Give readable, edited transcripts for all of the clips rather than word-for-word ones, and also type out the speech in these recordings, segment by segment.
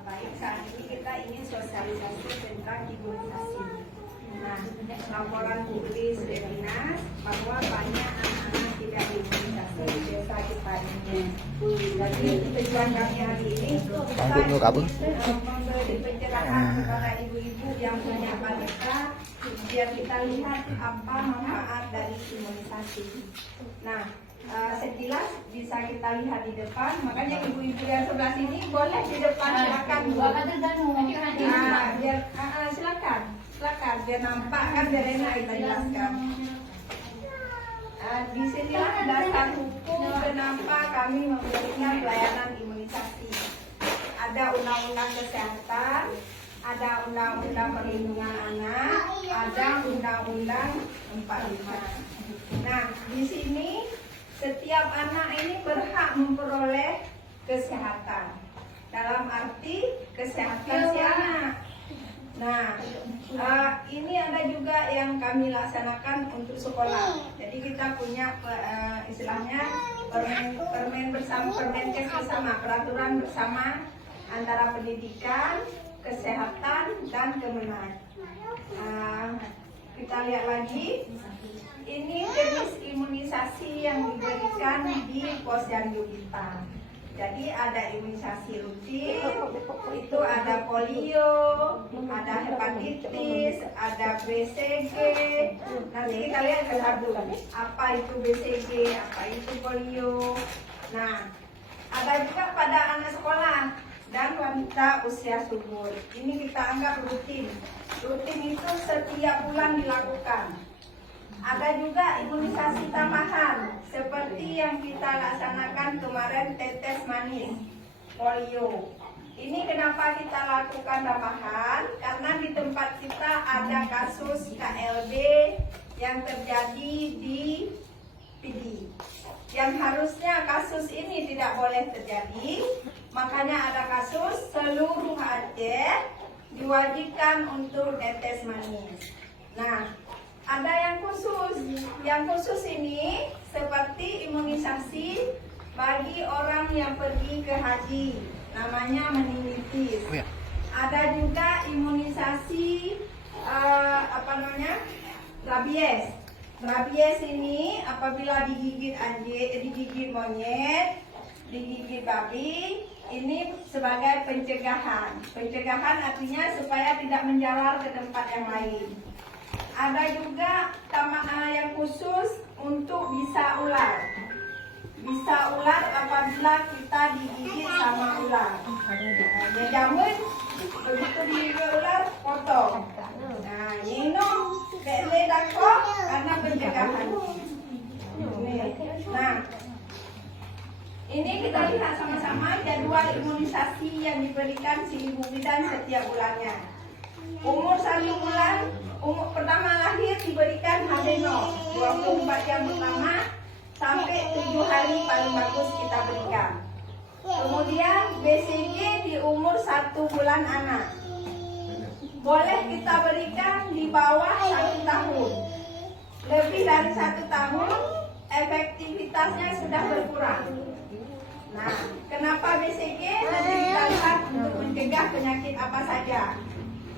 Baik, saat ini kita ingin sosialisasi tentang imunisasi. Nah, laporan tulis Dinas bahwa banyak anak-anak tidak diimunisasi di desa kita ini. Jadi tujuan kami hari ini kita memberi pencerahan kepada ibu-ibu yang punya balita biar kita lihat apa manfaat dari imunisasi. Nah, sekilas bisa kita lihat di depan, makanya ibu-ibu yang sebelah sini boleh di depan, silakan Bu. Silakan biar nampak kan, biar enak kita jelaskan. Di sinilah dasar hukum kenapa kami memberikan pelayanan imunisasi. Ada undang-undang kesehatan, ada undang-undang perlindungan anak, ada undang-undang 45. Nah, di sini setiap anak ini berhak memperoleh kesehatan. Dalam arti kesehatan si anak. Nah, ini ada juga yang kami laksanakan untuk sekolah. Jadi kita punya istilahnya permenkes bersama, peraturan bersama antara pendidikan, kesehatan, dan Kemenag. Kita lihat lagi. Ini jenis imunisasi yang diberikan di posyandu kita. Jadi ada imunisasi rutin, itu ada polio, ada hepatitis, ada BCG. Nanti kita lihat satu, apa itu BCG, apa itu polio. Nah, ada juga pada anak sekolah dan wanita usia subur. Ini kita anggap rutin. Rutin itu setiap bulan dilakukan. Ada juga imunisasi tambahan seperti yang kita laksanakan kemarin, tetes manis, polio. Ini kenapa kita lakukan tambahan? Karena di tempat kita ada kasus KLB yang terjadi di PD. Yang harusnya kasus ini tidak boleh terjadi, makanya ada kasus seluruh Aceh diwajibkan untuk tetes manis. Nah, ada yang khusus. Yang khusus ini seperti imunisasi bagi orang yang pergi ke haji, namanya meningitis. Ada juga imunisasi rabies. Rabies ini apabila digigit anjing, digigit monyet, digigit babi, ini sebagai pencegahan. Pencegahan artinya supaya tidak menjalar ke tempat yang lain. Ada juga yang khusus untuk bisa ular. Bisa ular apabila kita digigit sama ular. Dia jamun, begitu digigit ular, potong. Nah, minum bele dako karena pencegahan. Nah, ini kita lihat sama-sama jadwal imunisasi yang diberikan si ibu bidan setiap bulannya. Umur 1 bulan, umur pertama lahir diberikan Hadeno 24 jam pertama sampai 7 hari paling bagus kita berikan. Kemudian BCG di umur 1 bulan anak. Boleh kita berikan di bawah 1 tahun. Lebih dari 1 tahun efektivitasnya sudah berkurang. Nah, kenapa BCG? Nanti kita lihat untuk mencegah penyakit apa saja.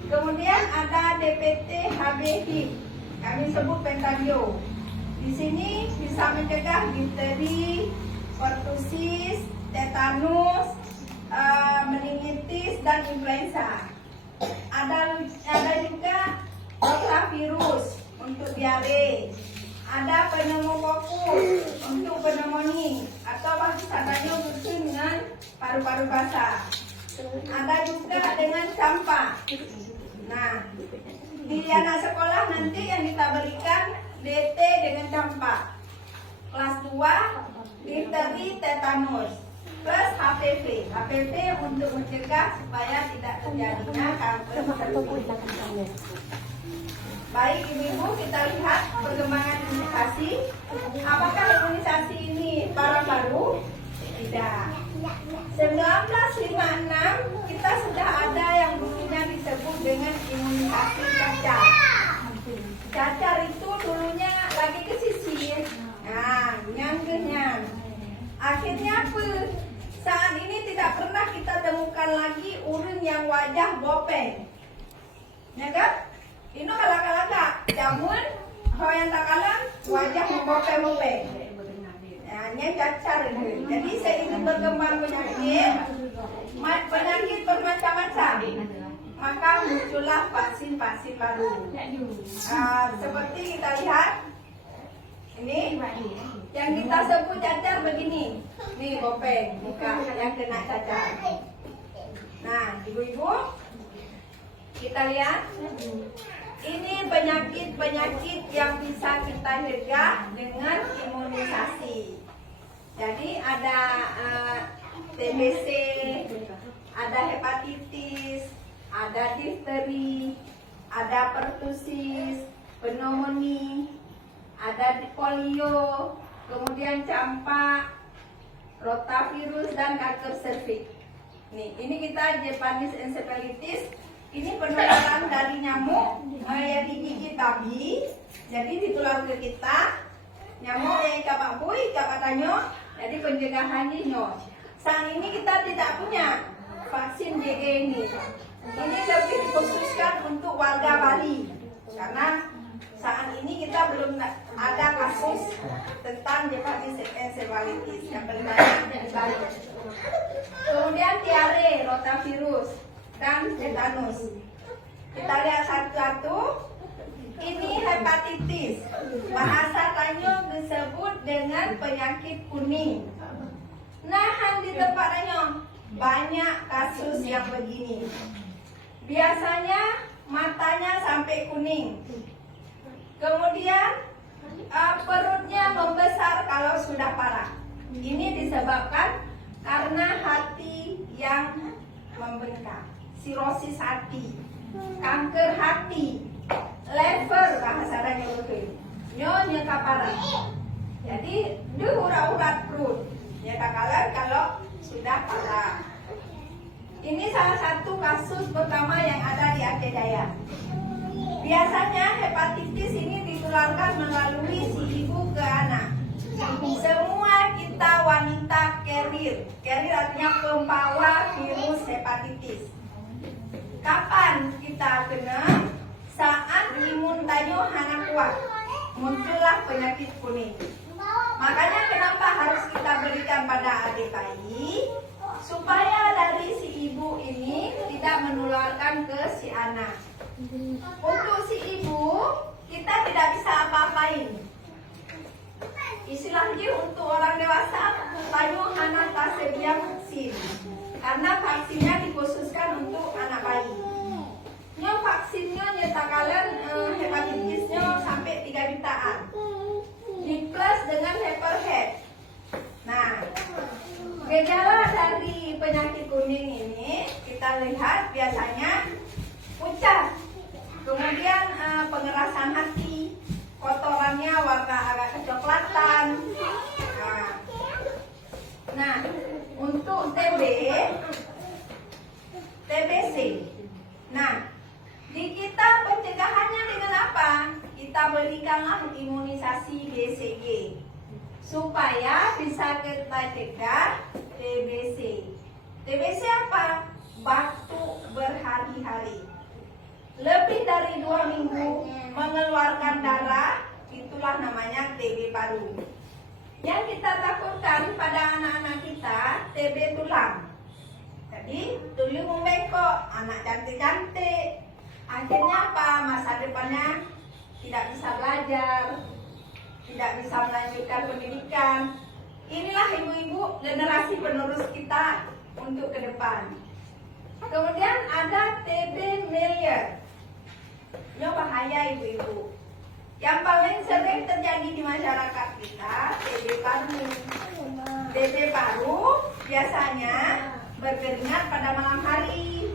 Kemudian ada DPT HB-HIV, kami sebut pentadio. Di sini bisa mencegah difteri, pertusis, tetanus, meningitis, dan influenza. Ada juga rotavirus untuk diare. Ada pneumokokus untuk pneumonia atau bahasanya mungkin dengan paru-paru basah. Ada juga dengan campak. Nah, di anak sekolah nanti yang kita berikan DT dengan campak. Kelas 2, difteri, tetanus, plus HPV. HPV untuk mencegah supaya tidak terjadinya kanker cervix. Baik ibu-ibu, kita lihat perkembangan imunisasi. Apakah imunisasi ini paru-paru? Tidak. 1956 kita sudah ada yang dulunya disebut dengan imunisasi cacar. Cacar itu dulunya lagi kesisir. Nah, nyanggenyan. Akhirnya apa? Saat ini tidak pernah kita temukan lagi urin yang wajah bopeng. Ya kan? Ini kalak-kalak jamun yang takalan wajah bopeng-bopeng. Nah, ini cacar ini. Jadi seiring berkembang penyakit bermacam-macam, maka muncullah vaksin-vaksin baru. Seperti kita lihat ini yang kita sebut cacar begini. Nih bopeng, muka yang kena cacar. Nah, ibu-ibu, kita lihat ini penyakit-penyakit yang bisa kita cegah dengan imunisasi. Jadi ada TBC, ada hepatitis, ada difteri, ada pertusis, pneumonia, ada polio, kemudian campak, rotavirus, dan kanker serviks. Nih, ini kita Japanese encephalitis. Ini penularan dari nyamuk yang digigit babi, jadi ditular ke kita. Nyamuk yang ikat bui, ikat tanyo, jadi pencegahannya nyo. Saat ini kita tidak punya vaksin JG ini. Ini lebih dikhususkan untuk warga Bali, karena saat ini kita belum ada kasus tentang Japanese encephalitis yang paling banyak di Bali. Kemudian diare, rotavirus, dan tetanus. Kita lihat satu-satu. Ini hepatitis. Bahasa Tanyo disebut dengan penyakit kuning. Nah, di tempat Tanyo banyak kasus yang begini. Biasanya matanya sampai kuning. Kemudian perutnya membesar kalau sudah parah. Ini disebabkan karena hati yang membengkak, sirosis hati, kanker hati, lever bahasanya betul, nyonya kaparan. Jadi urat-urat perut, ya kakalan kalau sudah parah. Ini salah satu kasus pertama yang ada di Aceh Jaya. Biasanya hepatitis ini ditularkan melalui si ibu ke anak. Semua kita wanita carrier artinya pembawa virus hepatitis. Kapan kita kena? Saat imun tayo hana kuat, muncullah penyakit kuning. Makanya kenapa harus kita berikan pada adik bayi, supaya dari si ibu ini tidak menularkan ke si anak. Untuk si ibu, kita tidak bisa apa-apain. Istilahnya untuk orang dewasa, tayo hana tersedia vaksin. Karena vaksinnya dikhususkan untuk anak bayi. Nyo vaksinnya nyatakan hepatitisnya sampai 3 jutaan. Di plus dengan head. Nah, gejala dari penyakit kuning ini kita lihat biasanya pucat, kemudian pengerasan hati, kotorannya warna agak kecoklatan. Nah, untuk TBC. Nah, di kita pencegahannya dengan apa? Kita berikanlah imunisasi BCG supaya bisa kita cegah TBC. TBC apa? Batuk berhari-hari. Lebih dari 2 minggu mengeluarkan darah, itulah namanya TB paru. Yang kita takutkan pada anak-anak kita, TB tulang. Jadi tulang membengkok, anak cantik-cantik. Akhirnya apa? Masa depannya tidak bisa belajar, tidak bisa melanjutkan pendidikan. Inilah ibu-ibu generasi penerus kita untuk ke depan. Kemudian ada TB miliar. Ini bahaya ibu-ibu. Yang paling sering terjadi di masyarakat kita, TB paru. TB paru biasanya berkeringat pada malam hari,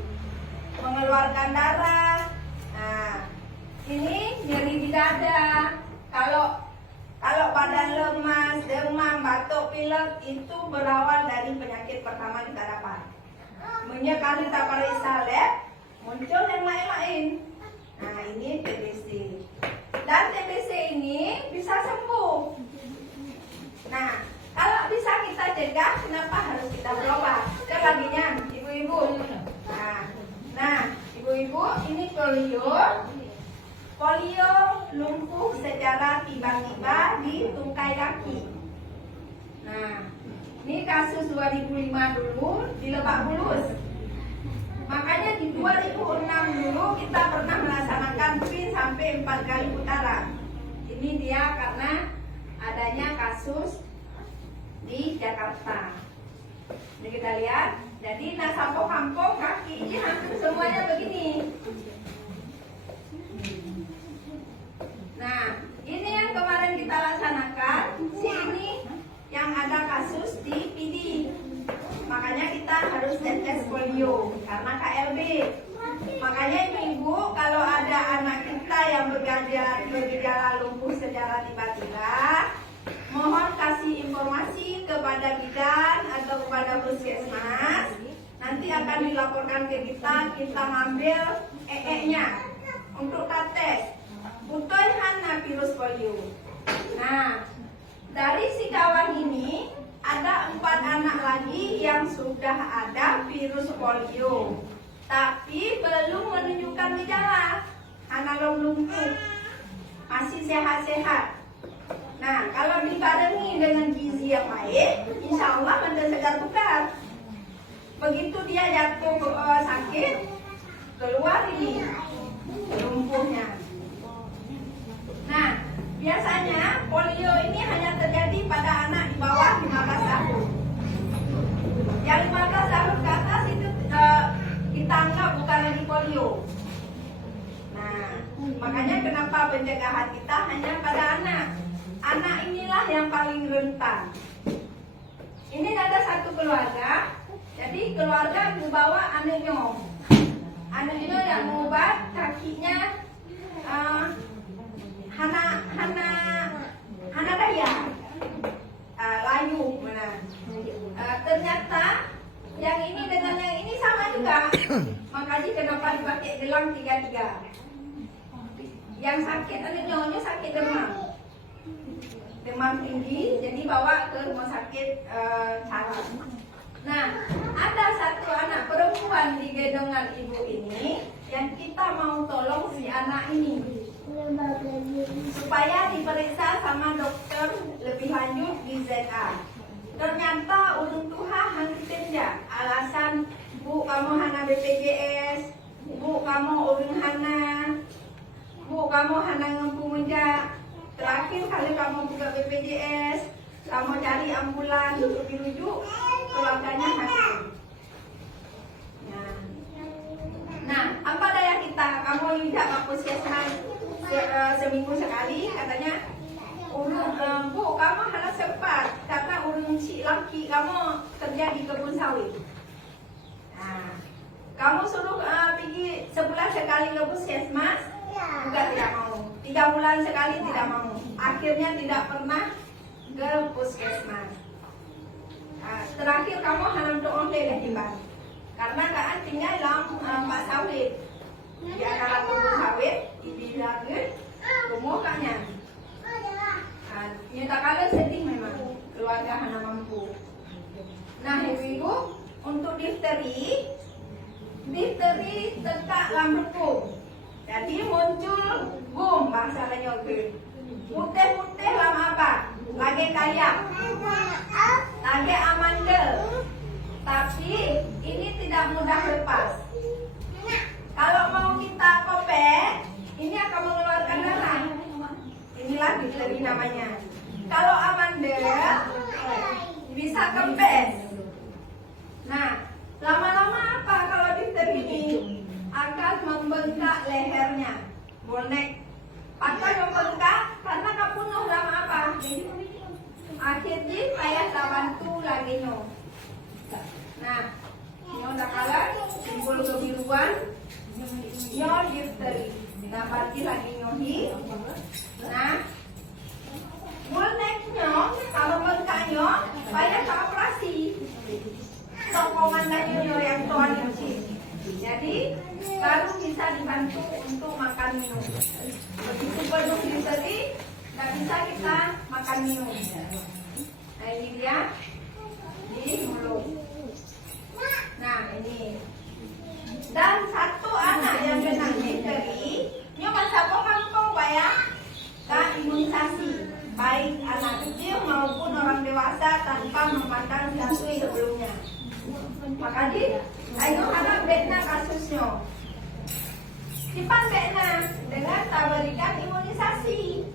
mengeluarkan darah. Nah, ini nyeri di dada. Kalau badan lemas, demam, batuk, pilek itu berawal dari penyakit pertama kita dapat. Menyekali kita periksa lab, muncul yang lain-lain. Nah, ini TBC. Dan TBC ini bisa sembuh. Nah, kalau bisa kita cegah, kenapa harus kita berobat? Kebagian, ibu-ibu. Nah, ibu-ibu, ini polio. Polio lumpuh secara tiba-tiba di tungkai kaki. Nah, ini kasus 2005 dulu di Lebak Bulus. Makanya di 2006 dulu kita pernah melaksanakan PIN sampai 4 kali putaran. Ini dia karena adanya kasus di Jakarta. Ini kita lihat. Jadi nasapo kampung kaki ini hampir semuanya begini. Nah, ini yang kemarin kita laksanakan. Sini yang ada kasus di PD. Makanya kita harus tes polio karena KLB. Makanya ibu, kalau ada anak kita yang bergejala lumpuh secara tiba-tiba, mohon kasih informasi kepada bidan atau kepada puskesmas. Nanti akan dilaporkan ke kita ngambil EE-nya untuk tes. Bukan hanya virus polio. Nah, dari si kawan ini ada 4 anak lagi yang sudah ada virus polio, tapi belum menunjukkan gejala, analog lumpuh, masih sehat-sehat. Nah, kalau dibarengi dengan gizi yang baik, insya Allah menjadi segar bugar. Begitu dia jatuh sakit, keluar ini lumpuhnya. Nah, biasanya polio ini hanya terjadi pada anak di bawah 15 tahun. Yang 15 tahun ke atas itu kita anggap bukan lagi polio. Nah, makanya kenapa pencegahan kita hanya pada anak. Anak inilah yang paling rentan. Ini ada satu keluarga. Jadi keluarga membawa anaknya. Anaknya yang mengobat kakinya Hana daya layu mana. Ternyata yang ini dengan yang ini sama juga. Makanya kenapa dipakai gelang 3-3. Yang sakit anaknya sakit demam tinggi, jadi bawa ke rumah sakit Salam. Nah, ada satu anak perempuan di gendongan ibu ini yang kita mau tolong si anak ini supaya diperiksa sama dokter lebih lanjut di ZA. Ternyata ulun tuha hantinja alasan, Bu kamu hana BPJS, Bu kamu ulun hana, Bu kamu hana ngempu menja. Terakhir kali kamu buka BPJS, kamu cari ambulan untuk dirujuk, keluarganya sakit. Nah, apa daya kita? Kamu tidak ke puskesmas seminggu sekali, katanya, Bu, kamu harus sempat karena urung si laki kamu kerja di kebun sawit. Nah, kamu suruh pergi sebulan sekali ke puskesmas, juga tidak mau. 3 bulan sekali tidak mau. Akhirnya tidak pernah ke puskesmas. Terakhir kamu hanya untuk online tiba. Karena kan tinggal dalam Pak Sawit. Di antara kebun sawit, dibilangin rumah kaknya. Ya tak kalah sedih memang keluarga hanya mampu. Nah ibu, untuk difteri tetap lambung. Jadi muncul gum bahasa Lenyoke. Putih-putih lama apa? Lagi kayak, lagi amandel. Tapi ini tidak mudah lepas. Kalau mau kita kopek, ini akan mengeluarkan darah. Inilah difteri namanya. Kalau amandel bisa kempes. Nah, lama-lama apa kalau difteri ini? Akan membengkak lehernya, bonek. Akan membengkak karena kapunuh lama apa? Akhirnya saya tak bantu lagi no. Nah, nyo dah kalah, timbul kebiruan, nyo difteri. Nah, bagi lagi nyohi. Nah, boneknya, kalau bengkaknya, saya tak operasi. Sokongan lagi nyo yang tuan nyuci. Jadi baru bisa dibantu untuk makan minum. Begitu penuh difteri, tidak bisa kita makan minum. Nah ini dia di mulut. Nah ini. Dan satu anak yang bekna kasusnya. Sipan bekna dengan berikan imunisasi.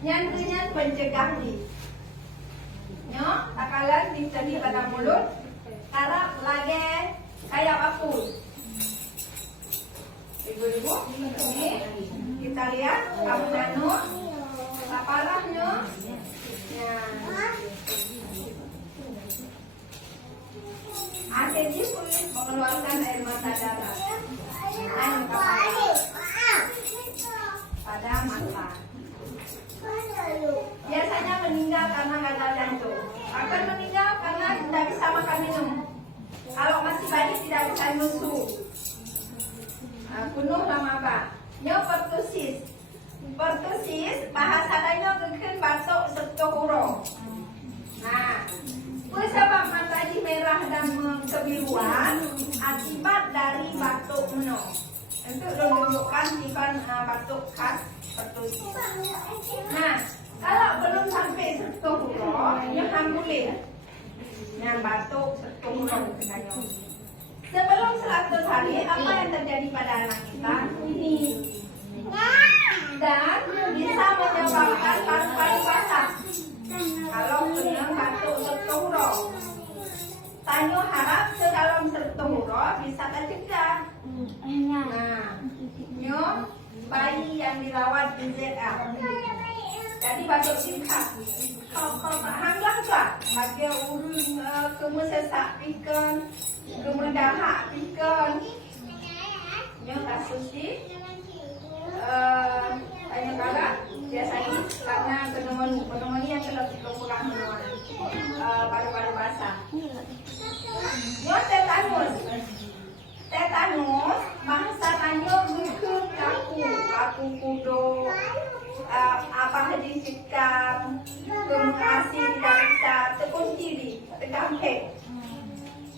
Nyan pencegah di. Nyo, takalan dicari pada mulut. Karena lagi kayak apa? Ibu-ibu, ini kita lihat kamu danu, parahnya. Ya. Akhirnya pun mengeluarkan air mata darah. Pada mata. Biasanya meninggal karena gagal jantung. Akan meninggal karena tidak bisa makan minum. Kalau masih bayi tidak bisa nyusu. Kunuh lama apa? Nyo pertusis. Pertusis bahasanya mungkin batuk serta huruf. Nah, sebab mata ini merah dan kebiruan akibat dari batuk meno. Untuk menunjukkan sifat batuk khas pertusis. Nah, kalau belum sampai serta huruf, nyo boleh. Yang batuk serta huruf katanya. Sebelum 100 hari, apa yang terjadi pada anak kita? Ini. Dan bisa menyebabkan paru-paru basah. Kalau kena batuk serta. Tanyo harap ke dalam serta bisa tercegah. Nah, nyo bayi yang dirawat di ZA. Jadi batuk singkat. Kau hanglah tak? Bagi urun kemesesak pikan, kemendahak pikan. Nyo kasus ni. Tanya kala biasanya karena pneumonia yang terlalu kurang menuan paru-paru basah. Nyo tetanus bangsa tanyo bukan kaku kudo apa haji sikam kemasi tidak bisa terkunci di tergampek.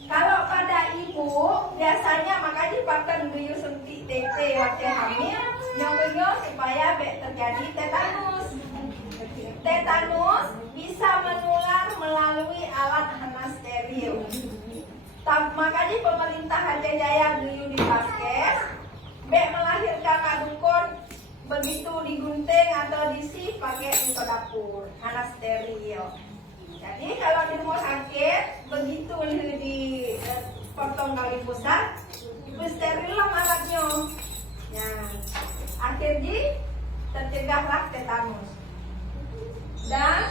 Kalau pada ibu biasanya makanya pakai dulu suntik TT waktu hamil nyonya supaya terjadi tetanus. Tetanus bisa menular melalui alat hana steril. Makanya pemerintah Aceh Jaya dulu di Paskes melahirkan kadukun begitu digunting atau diisi pakai pisau dapur hana steril. Jadi kalau di rumah sakit begitu dipotong kali pusat, ibu steril lah alatnya. Ya, akhirnya tercegahlah tetanus. Dan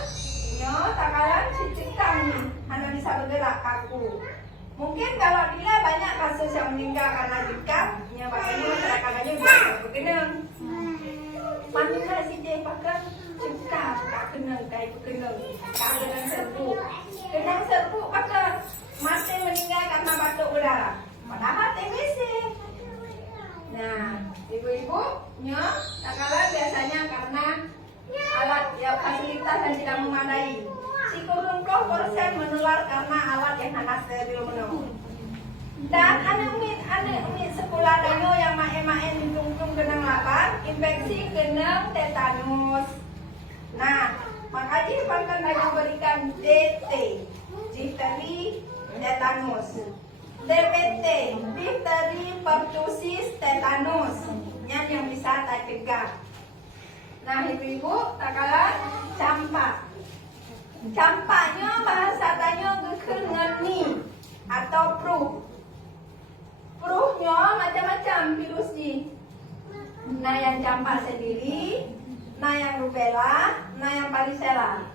nyo takaran cicikkan hanya bisa bergerak kaku. Mungkin kalau dia banyak kasus yang meninggal karena jikam, nyo makanya masyarakatnya bisa bergenang. Mana si dia pakai cekak, tak kenang kayak kenang, tak kenang serbu pakai masih meninggal karena batuk udara. Padahal TBC. Nah, ibu-ibu, nyo, takaran biasanya karena alat ya fasilitas yang tidak memadai. 90% menular karena alat yang hanya steril menung. Dan ane sekolah danyo yang mae-mae ditungtung kenang lapan, infeksi kenang tetanus. Nah, makanya pakan danyo berikan DT, difteri, tetanus. DPT, difteri, pertusis, tetanus. Yang bisa tercegah. Nah, ibu-ibu, takalan campak. Campaknya bahasa tanyo ngeni atau pruh. Pruhnya macam-macam virus di. Nah, yang campak sendiri, nah yang rubella, nah yang varicella.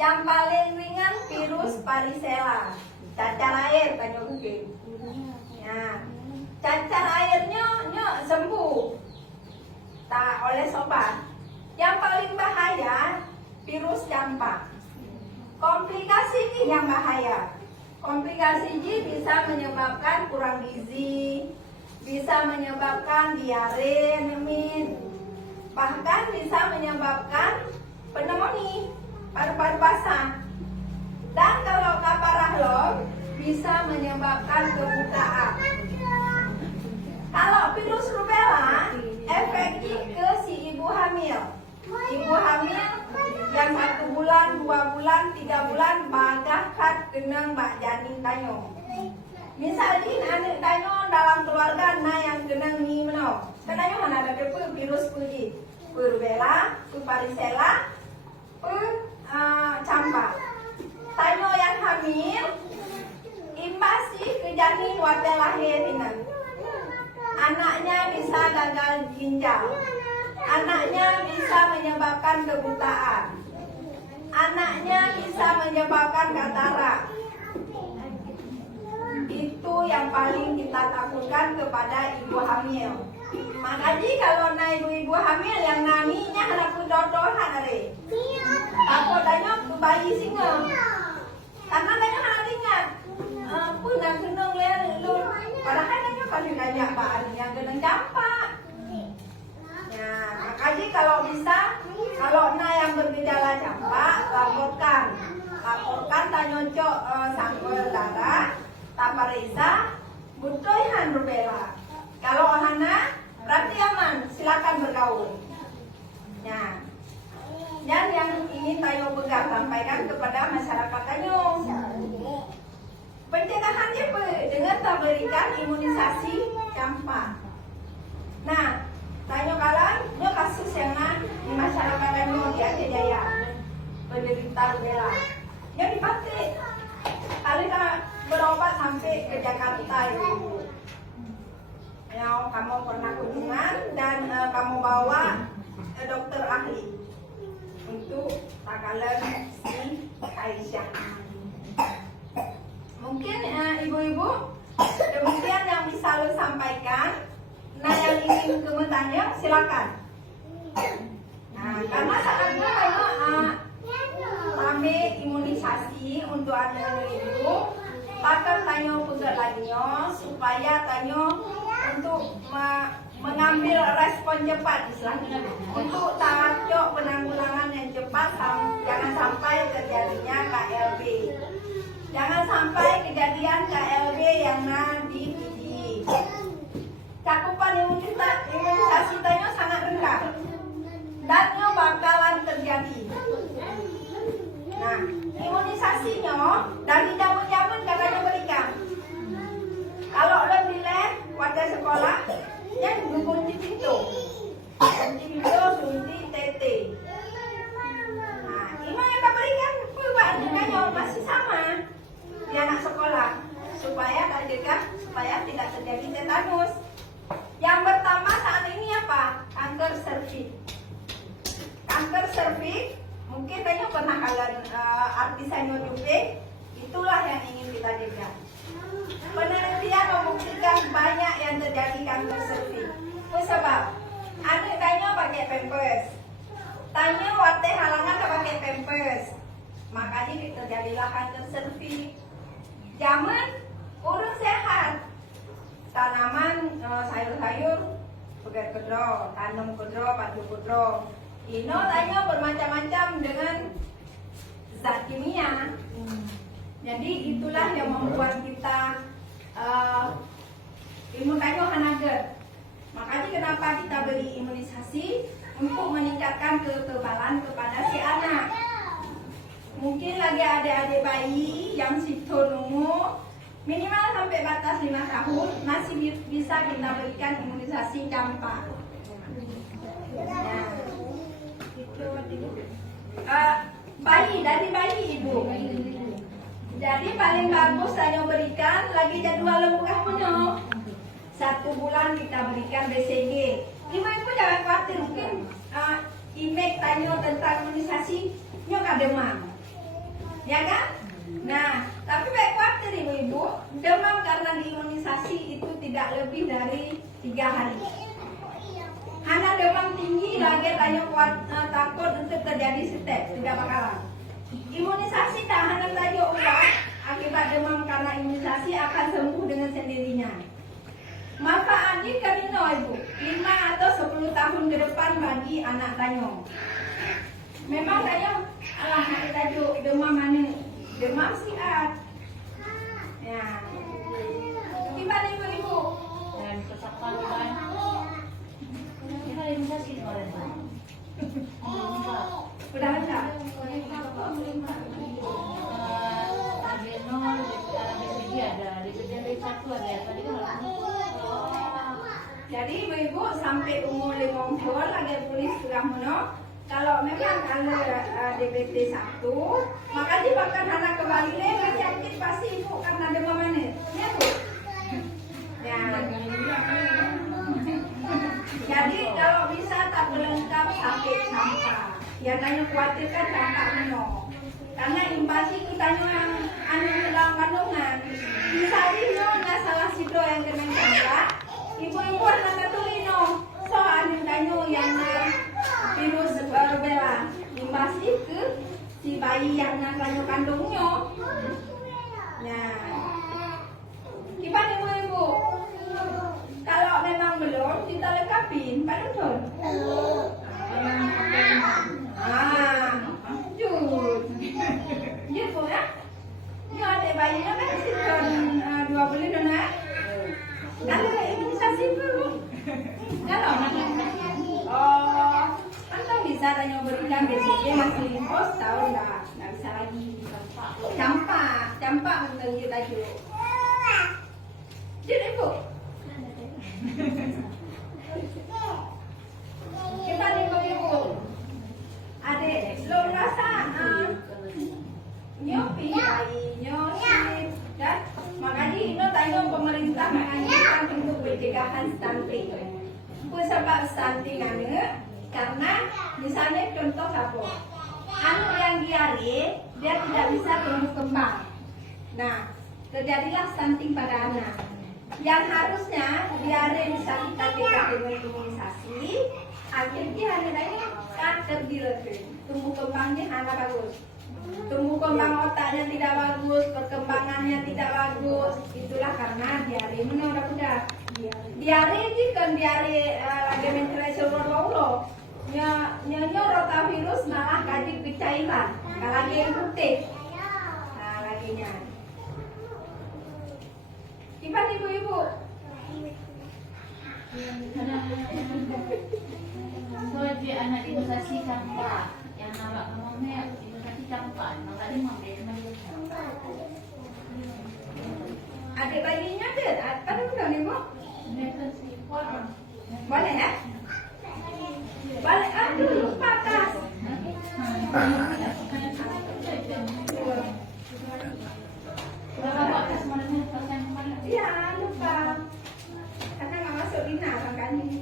Yang paling ringan virus varicella. Cacar air tanyo mungkin. Ya. Cacar airnya sembuh. Tak oleh sobat. Yang paling bahaya virus campak. Komplikasi ini yang bahaya. Komplikasi ini bisa menyebabkan kurang gizi, bisa menyebabkan diare, anemin, bahkan bisa menyebabkan pneumonia, paru-paru basah. Dan kalau parah loh, bisa menyebabkan kebutaan. Kalau virus rubella efeknya ke si ibu hamil. Ibu hamil yang 1 bulan, 2 bulan, 3 bulan bagah kat kenang bak janin tanyo. Misalnya anak tanyo rubella, varicella, campak. Tanyo yang hamil, imbasi ke janin waktu lahir ini. Anaknya bisa gagal ginjal, anaknya bisa menyebabkan kebutaan, anaknya bisa menyebabkan katarak. Itu yang paling kita takutkan kepada ibu hamil. Makanya kalau na ibu-ibu hamil yang naminya anak dodohan ada. Takut tanya ke bayi singa. Karena tanya anak ingat. Pun nak gendong lu. Padahal tanya paling banyak bahan yang gendong campak. Ya, makanya kalau bisa, kalau na yang bergejala campak, laporkan tanya cok sampel darah. Taparisa, butuhan rubella. Kalau hana, berarti aman, silakan bergaul. Nah, dan yang ingin Tayo pegang sampaikan kepada masyarakat Tayo, pencegahannya dengan berikan imunisasi campak. Nah, Tayo kalian, ini kasus yang di masyarakat Tayo di Aceh Jaya, penderita rubella. Yang dipakai, kali berobat sampai ke Jakarta ibu. Yang kamu pernah kunjungan dan kamu bawa dokter ahli untuk takalan si Aisyah. Mungkin ibu-ibu demikian yang bisa lu sampaikan. Nah yang ingin bertanya silakan. Nah karena saatnya kami imunisasi untuk anak-anak ibu. Bahkan Tanyo pegat laginya supaya Tanyo untuk mengambil respon cepat istilahnya untuk tajuk penanggulangan yang cepat. Jangan sampai terjadinya KLB, jangan sampai kejadian KLB yang di gigi. Cakupan imunisasi Tanyo sangat rendah dan bakalan terjadi. Nah, imunisasinya dari zaman-zaman katanya berikan. Kalau lebih leh warga sekolah yang kunci pintu, suntik TT. Nah, ini yang kita berikan juga masih sama di anak sekolah supaya tidak terjadi tetanus. Yang bertambah saat ini apa? Kanker serviks. Kanker serviks. Mungkin kayaknya pernah kalian artisannya juga, itulah yang ingin kita jaga. Penelitian membuktikan banyak yang terjadi kanker serviks. Sebab anak tanya pakai pampers, tanya waktu halangan pakai pampers, makanya terjadilah kanker serviks. Zaman urus sehat, tanaman sayur-sayur, pegat kedro, tanam kedro, padu kedro. Ino tanya bermacam-macam dengan zat kimia. Jadi itulah yang membuat kita imun Tayo hanager. Makanya kenapa kita beri imunisasi untuk meningkatkan kekebalan kepada si anak. Mungkin lagi adik-adik bayi yang sito nunggu minimal sampai batas 5 tahun masih bisa kita berikan imunisasi campak. Dari bayi ibu. Jadi paling bagus saya berikan lagi jadwal lengkap punya. 1 bulan kita berikan BCG. Ibu jangan khawatir, mungkin email tanya tentang imunisasi nyoka demam, ya kan? Nah, tapi baik khawatir ibu-ibu, demam karena diimunisasi itu tidak lebih dari 3 hari. Hanya demam tinggi lagi tanya takut untuk terjadi step, tidak bakalan. Imunisasi tahanan tanya obat akibat demam karena imunisasi akan sembuh dengan sendirinya. Manfaatnya karena ibu 5 atau 10 tahun ke depan bagi anak tanya. Memang tanya alah nak tajuk demam mana? Demam siat. Ya. Gimana ibu-ibu? Dan kesaktan kan. Kita imunisasi kemarin. Udah ada? Agenol, BCG ada, BCG 1 ada. Tadi kan Jadi ibu-ibu sampai umur 50 lagi pulih sudah mono. Kalau memang ada DBT 1, maka di bahkan anak kembali masih aktif pasti ibu karena demam manis. Ya bu. Ya. Jadi kalau bisa tak lengkap sampai campak. Yang tanya khawatirkan campak mono. Karena invasi kita yang anu dalam kandungan. Bisa dino nggak salah sido yang kena campak. Ibu-ibu anak tulino. So anu tanya yang virus rubella invasi ke si bayi yang nak kandungnya. Nah, gimana ibu-ibu? Kalau memang belum kita lengkapin, betul? Lanjut. Gitu ya? Ini ada bayinya kan sekitar 2 bulan dona. Kalau imunisasi belum? Kalau oh, kan bisa tanya berikan BCG masih limfos tahu nggak bisa lagi. Campak betul kita dulu. Jadi bu, kita nih ibu, adik lo rasa nyopi bayi nyosip dan makanya ini tanya pemerintah menganjurkan untuk pencegahan stunting. Sebab stunting karena misalnya contoh apa? Anak yang diare dia tidak bisa tumbuh kembang. Nah, terjadilah stunting pada anak. Yang harusnya diare bisa kita cegah dengan imunisasi, akhirnya anak-anaknya kan terdiretkan. Tumbuh kembangnya anak bagus. Tumbuh kembang otaknya tidak bagus, perkembangannya tidak bagus. Itulah karena diare udah. Diare ini kan diare lagi mencari seluruh Allah. Nyonya rotavirus malah kaji kecairan, lagi yang putih. Nah, laginya. Gimana ibu-ibu? Soalnya anak imunisasi campak, yang nampak ngomongnya imunisasi campak, makanya mampir sama Adik bayinya ada? Ada belum ibu? Boleh ya? Balik aduh lupa tas. Iya lupa. Karena nggak masuk Dina makanya.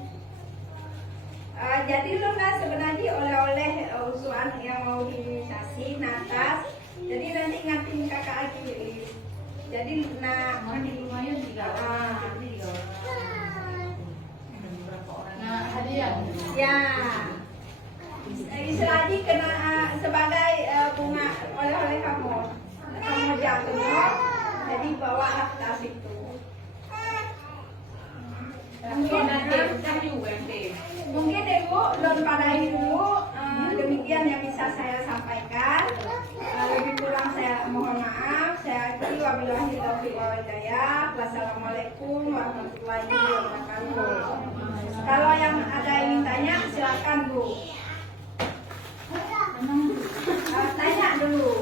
Jadi lu sebenarnya oleh-oleh usulan yang mau diimunisasi natas. Jadi nanti ingatin kakak lagi. Jadi lumayan juga. Nah, ada yang Ya, istilahnya kena sebagai bunga oleh kamu jatuh, jadi bawalah tas itu. Mungkin ibu belum padahi dulu. Demikian yang bisa saya sampaikan. Lebih kurang saya mohon maaf. Saya akhiri wabillahi taufiq wal hidayah. Wassalamualaikum warahmatullahi wabarakatuh. Kalau yang ada ingin tanya silakan bu. Tanya dulu.